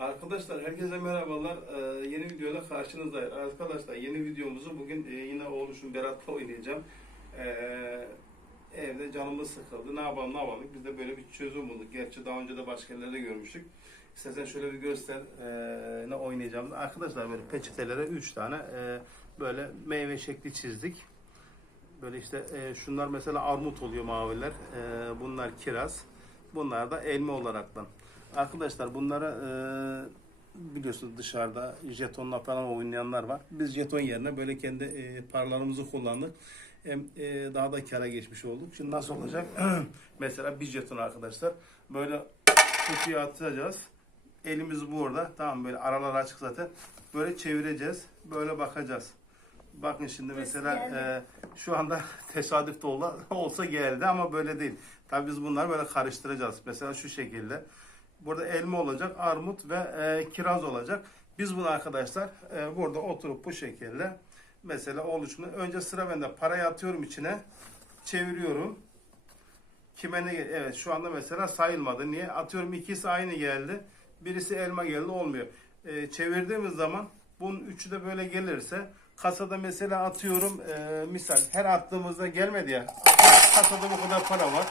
Arkadaşlar herkese merhabalar. Ee, yeni videoyla karşınızdayız. Arkadaşlar yeni videomuzu bugün e, yine oğluşum Berat'la oynayacağım. Ee, evde canımız sıkıldı. Ne yapalım ne yapalım. Biz de böyle bir çözüm bulduk. Gerçi daha önce de başka yerlerde görmüştük. İstersen şöyle bir göster ee, ne oynayacağımızı. Arkadaşlar böyle peçetelere 3 tane e, böyle meyve şekli çizdik. Böyle işte e, şunlar mesela armut oluyor maviler. E, bunlar kiraz. Bunlar da elma olaraktan. Arkadaşlar bunlara e, biliyorsunuz dışarıda jetonla falan oynayanlar var. Biz jeton yerine böyle kendi e, paralarımızı kullandık. Hem e, daha da kara geçmiş olduk. Şimdi nasıl olacak? mesela bir jeton arkadaşlar. Böyle kutuya atacağız. Elimiz burada. Tamam böyle aralar açık zaten. Böyle çevireceğiz. Böyle bakacağız. Bakın şimdi mesela e, şu anda tesadüf de ola- olsa geldi ama böyle değil. Tabii biz bunları böyle karıştıracağız. Mesela şu şekilde. Burada elma olacak, armut ve e, kiraz olacak. Biz bunu arkadaşlar e, burada oturup bu şekilde mesela oluşunu önce sıra bende parayı atıyorum içine çeviriyorum. Kime ne Evet şu anda mesela sayılmadı. Niye? Atıyorum ikisi aynı geldi. Birisi elma geldi olmuyor. E, çevirdiğimiz zaman bunun üçü de böyle gelirse kasada mesela atıyorum e, misal her attığımızda gelmedi ya. Kasada bu kadar para var.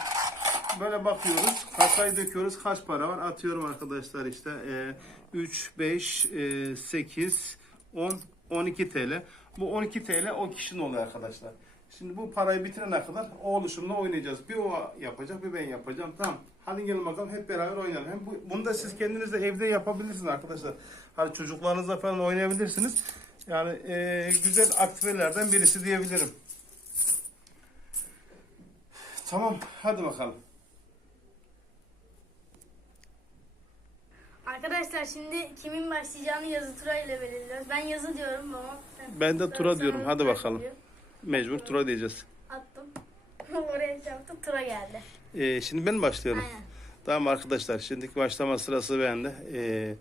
Böyle bakıyoruz. Kasayı döküyoruz. Kaç para var? Atıyorum arkadaşlar işte e, 3, 5, e, 8, 10, 12 TL. Bu 12 TL o kişinin oluyor arkadaşlar. Şimdi bu parayı bitirene kadar o oluşumla oynayacağız. Bir o yapacak, bir ben yapacağım. Tamam. Hadi gelin bakalım hep beraber oynayalım. Hem bu, bunu da siz kendiniz de evde yapabilirsiniz arkadaşlar. Hani çocuklarınızla falan oynayabilirsiniz. Yani e, güzel aktivitelerden birisi diyebilirim. Tamam, hadi bakalım. Arkadaşlar şimdi kimin başlayacağını yazı tura ile belirliyoruz. Ben yazı diyorum ama. Ben de Sonra tura sen diyorum. Hadi bakalım. diyor. Mecbur tura diyeceğiz. Attım. Oraya çarptım tura geldi. Ee, şimdi ben başlıyorum. Aynen. Tamam arkadaşlar. Şimdiki başlama sırası bende. Ee,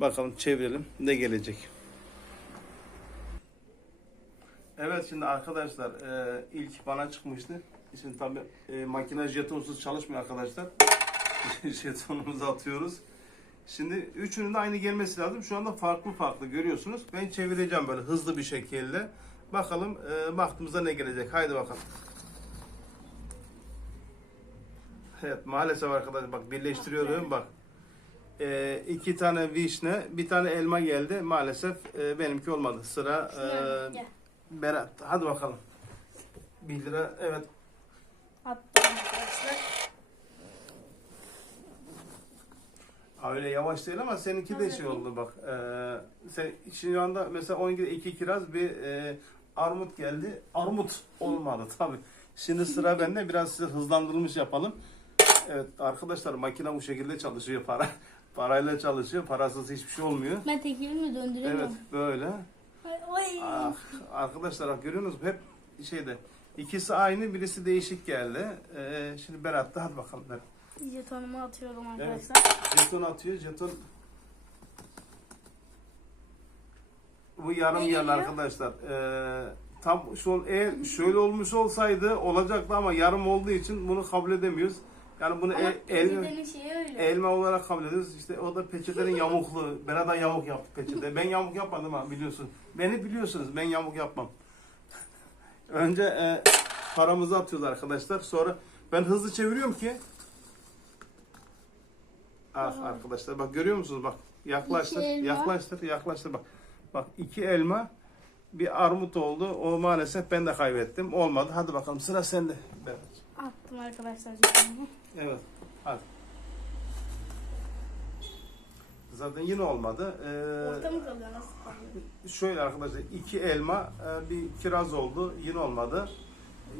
bakalım çevirelim. Ne gelecek? Evet şimdi arkadaşlar e, ilk bana çıkmıştı. Şimdi tabi e, makine jetonsuz çalışmıyor arkadaşlar. Jetonumuzu atıyoruz. Şimdi üçünün de aynı gelmesi lazım. Şu anda farklı farklı görüyorsunuz. Ben çevireceğim böyle hızlı bir şekilde. Bakalım e, baktığımızda ne gelecek. Haydi bakalım. Evet maalesef arkadaşlar bak birleştiriyorum bak. E, iki tane vişne, bir tane elma geldi. Maalesef e, benimki olmadı. Sıra e. Berat. Hadi bakalım. 1 lira evet. Attım arkadaşlar. Aa, Öyle yavaş değil ama seninki de şey oldu bak. Ee, sen şu anda mesela 12'de iki kiraz bir e, armut geldi. Armut olmadı tabi. Şimdi sıra bende biraz size hızlandırılmış yapalım. Evet arkadaşlar makine bu şekilde çalışıyor para. Parayla çalışıyor. Parasız hiçbir şey olmuyor. Ben tekimi döndüremiyorum. Evet böyle. Ay. Ah, arkadaşlar bak görüyorsunuz hep şeyde. İkisi aynı birisi değişik geldi. Ee, şimdi Berat da hadi bakalım Berat. Jetonumu atıyorum Evet. arkadaşlar. Jeton atıyor. Jeton bu yarım geliyor? arkadaşlar. Ee, tam şu eğer şöyle olmuş olsaydı olacaktı ama yarım olduğu için bunu kabul edemiyoruz. Yani bunu el, elma, elma olarak kabul ediyoruz. İşte o da peçetenin yamukluğu. Ben da yamuk yaptı peçete. Ben yamuk yapmadım ha biliyorsun. Beni biliyorsunuz. Ben yamuk yapmam. Önce e, paramızı atıyoruz arkadaşlar. Sonra ben hızlı çeviriyorum ki Ah arkadaşlar bak görüyor musunuz bak yaklaştır elma. yaklaştır yaklaştır bak. Bak iki elma bir armut oldu. O maalesef ben de kaybettim. Olmadı. Hadi bakalım sıra sende. Evet. Attım arkadaşlar. Evet. Hadi. Zaten yine olmadı. Orta Ee, mı kalıyor nasıl kalıyor? şöyle arkadaşlar iki elma e, bir kiraz oldu. Yine olmadı.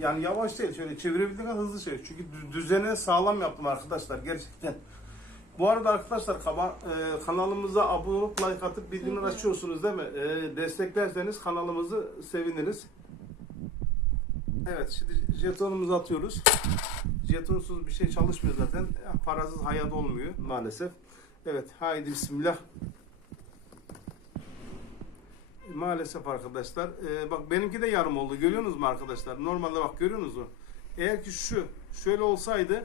Yani yavaş değil. Şöyle çevirebildiğin kadar hızlı şey. Çünkü dü- düzeni sağlam yaptım arkadaşlar. Gerçekten. Bu arada arkadaşlar kaba, e, kanalımıza abone olup like atıp bildirimleri açıyorsunuz değil mi? E, desteklerseniz kanalımızı seviniriz. Evet şimdi jetonumuzu atıyoruz. Jetonsuz bir şey çalışmıyor zaten. Parasız hayat olmuyor maalesef. Evet haydi bismillah. Maalesef arkadaşlar. e, bak benimki de yarım oldu. Görüyorsunuz mu arkadaşlar? Normalde bak görüyorsunuz mu? Eğer ki şu şöyle olsaydı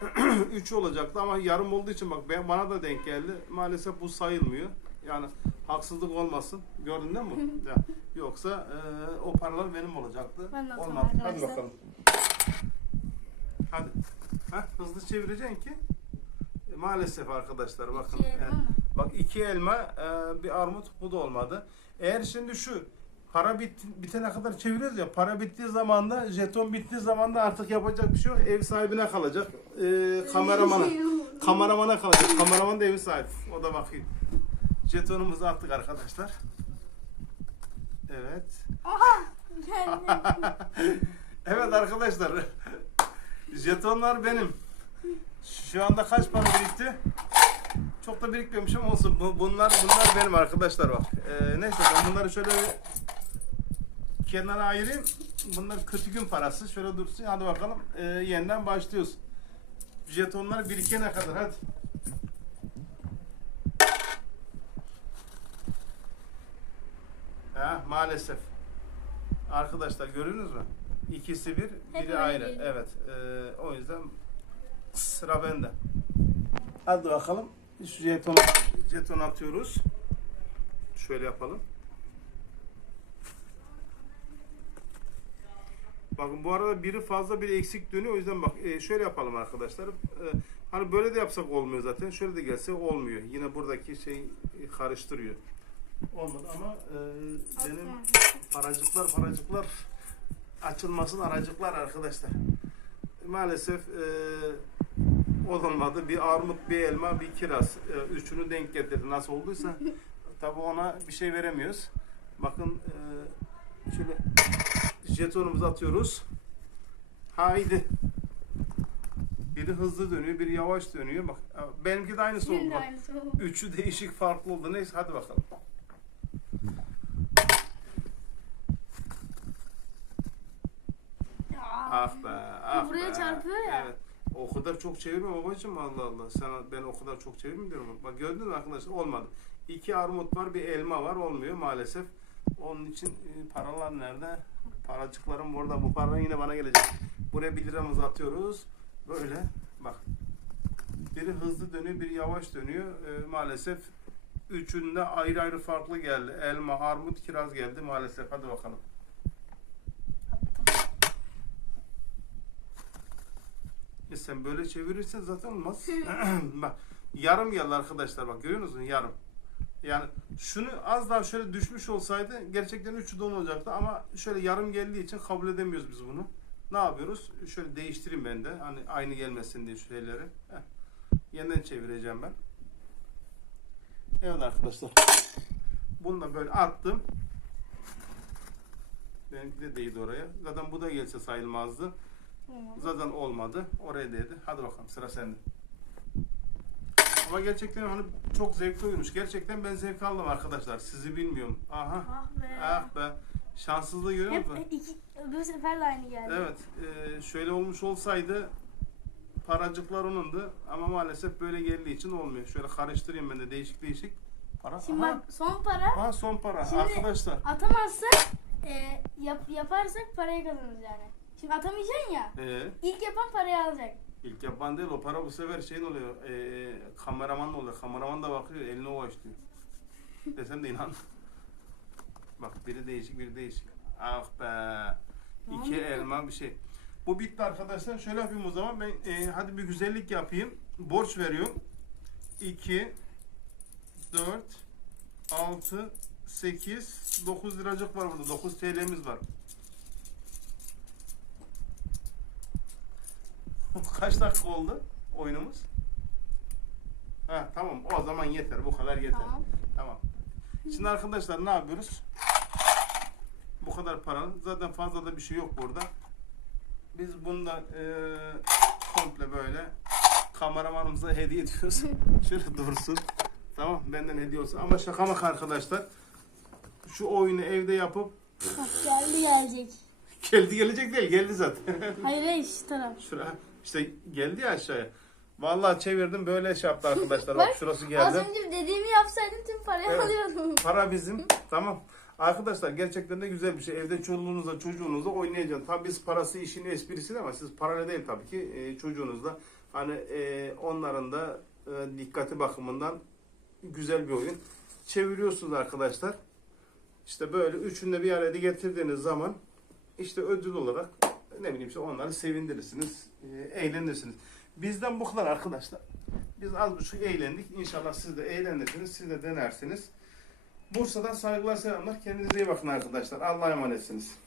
3 olacaktı ama yarım olduğu için bak ben, bana da denk geldi. Maalesef bu sayılmıyor. Yani haksızlık olmasın. Gördün değil mi? ya, yoksa e, o paralar benim olacaktı. Ben de Olmadı. Hadi arkadaşlar. bakalım. Hadi. Heh, hızlı çevireceksin ki. E, maalesef arkadaşlar bakın. İki elma e, mı? bak iki elma e, bir armut bu da olmadı. Eğer şimdi şu para bit, bitene kadar çeviriyoruz ya para bittiği zaman da jeton bittiği zaman da artık yapacak bir şey yok. Ev sahibine kalacak. E, kameramana. Kameramana kalacak. Kameraman da evi sahibi. O da bakayım. Jetonumuzu attık arkadaşlar. Evet. Evet arkadaşlar. Jetonlar benim. Şu anda kaç para birikti? Çok da birikmemişim olsun. Bu- Bunlar bunlar benim arkadaşlar bak. Ee, neyse ben bunları şöyle kenara ayırayım. Bunlar kötü gün parası. Şöyle dursun. Hadi bakalım. Ee, yeniden başlıyoruz. Jetonlar birikene kadar hadi. Ha, maalesef. Arkadaşlar görüyorsunuz mu? İkisi bir, Hep biri öyle ayrı. geliyor. Evet. ee, o yüzden sıra bende. Hadi bakalım. Şu jeton, jeton atıyoruz. Şöyle yapalım. Bakın bu arada biri fazla biri eksik dönüyor. O yüzden bak e, şöyle yapalım arkadaşlar. E, hani böyle de yapsak olmuyor zaten. Şöyle de gelse olmuyor. Yine buradaki şey e, karıştırıyor. Olmadı ama e, benim paracıklar paracıklar açılmasın aracıklar arkadaşlar. Maalesef e, olmadı. Bir armut, bir elma, bir kiraz. E, üçünü denk getirdi. Nasıl olduysa tabi ona bir şey veremiyoruz. Bakın e, şöyle jetonumuzu atıyoruz. Haydi. Biri hızlı dönüyor, biri yavaş dönüyor. Bak benimki de aynısı oldu. Bak. Üçü değişik farklı oldu. Neyse hadi bakalım. Ah be, ah buraya be. çarpıyor ya. Evet. O kadar çok çevirme babacığım Allah Allah. Sana ben o kadar çok çevirme diyorum. Bak gördün mü arkadaşlar olmadı. İki armut var bir elma var olmuyor maalesef. Onun için e, paralar nerede? Paracıklarım burada. Bu para yine bana gelecek. Buraya 1 liramızı atıyoruz. Böyle bak. Biri hızlı dönüyor, biri yavaş dönüyor. E, maalesef üçünde ayrı ayrı farklı geldi. Elma, armut, kiraz geldi maalesef. Hadi bakalım. E sen böyle çevirirsen zaten olmaz. bak yarım geldi arkadaşlar bak görüyor musunuz yarım. Yani şunu az daha şöyle düşmüş olsaydı gerçekten üçü don olacaktı ama şöyle yarım geldiği için kabul edemiyoruz biz bunu. Ne yapıyoruz? Şöyle değiştireyim ben de hani aynı gelmesin diye şu şeyleri. Heh. Yeniden çevireceğim ben. Evet arkadaşlar. Bunu da böyle attım. Benimki de değdi oraya. Zaten bu da gelse sayılmazdı. Zaten olmadı. Oraya değdi. Hadi bakalım sıra sende. Ama gerçekten hani çok zevkli oymuş. Gerçekten ben zevk aldım arkadaşlar. Sizi bilmiyorum. Aha. Ah be. Ah be. Şanssızlığı görüyor Hep musun? iki, öbür sefer de aynı geldi. Evet. e, şöyle olmuş olsaydı paracıklar onundu. Ama maalesef böyle geldiği için olmuyor. Şöyle karıştırayım ben de değişik değişik. Para. Şimdi Aha. bak son para Aha son para. Şimdi- Arkadaşlar. atamazsak e, yap, yaparsak parayı kazanırız yani. Şimdi atamayacaksın ya. Ee, İlk yapan parayı alacak. İlk yapan değil o para bu sefer şeyin oluyor. E, kameraman oluyor. Kameraman da bakıyor. Eline o açlıyor. Desem de inan. Bak biri değişik biri değişik. Ah be. İki elma bir şey. Bu bitti arkadaşlar. Şöyle yapayım o zaman. Ben e, hadi bir güzellik yapayım. Borç veriyorum. 2 4 6 8 9 liracık var burada. 9 TL'miz var. Kaç dakika oldu oyunumuz? Ha tamam o zaman yeter. Bu kadar yeter. Tamam. Tamam. Şimdi arkadaşlar ne yapıyoruz? Bu kadar paranın. Zaten fazla da bir şey yok burada. Biz bunu da eee, komple böyle kameramanımıza hediye ediyoruz. Şöyle dursun. Tamam benden hediye olsun. Ama şaka maka arkadaşlar. Şu oyunu evde yapıp Bak geldi gelecek. geldi gelecek değil geldi zaten. Hayır hayır şu taraf. Şura işte geldi ya aşağıya. Vallahi çevirdim böyle şey yaptı arkadaşlar. Bak şurası Az geldi. önce dediğimi yapsaydın tüm parayı Evet. alıyordum. Para bizim. Tamam. Arkadaşlar gerçekten de güzel bir şey. Evde çoluğunuzla çocuğunuzla oynayacaksın. Tabii biz parası işin esprisi de ama siz parayla değil tabii ki e, çocuğunuzla Hani e, onların da e, dikkati bakımından güzel bir oyun. Çeviriyorsunuz arkadaşlar. İşte böyle üçünü de bir araya getirdiğiniz zaman işte ödül olarak ne bileyim işte onları sevindirirsiniz, e, eğlenirsiniz. Bizden bu kadar arkadaşlar. Biz az buçuk eğlendik. İnşallah siz de eğlenirsiniz, siz de denersiniz. Bursa'dan saygılar selamlar. Kendinize iyi bakın arkadaşlar. Allah'a emanetsiniz.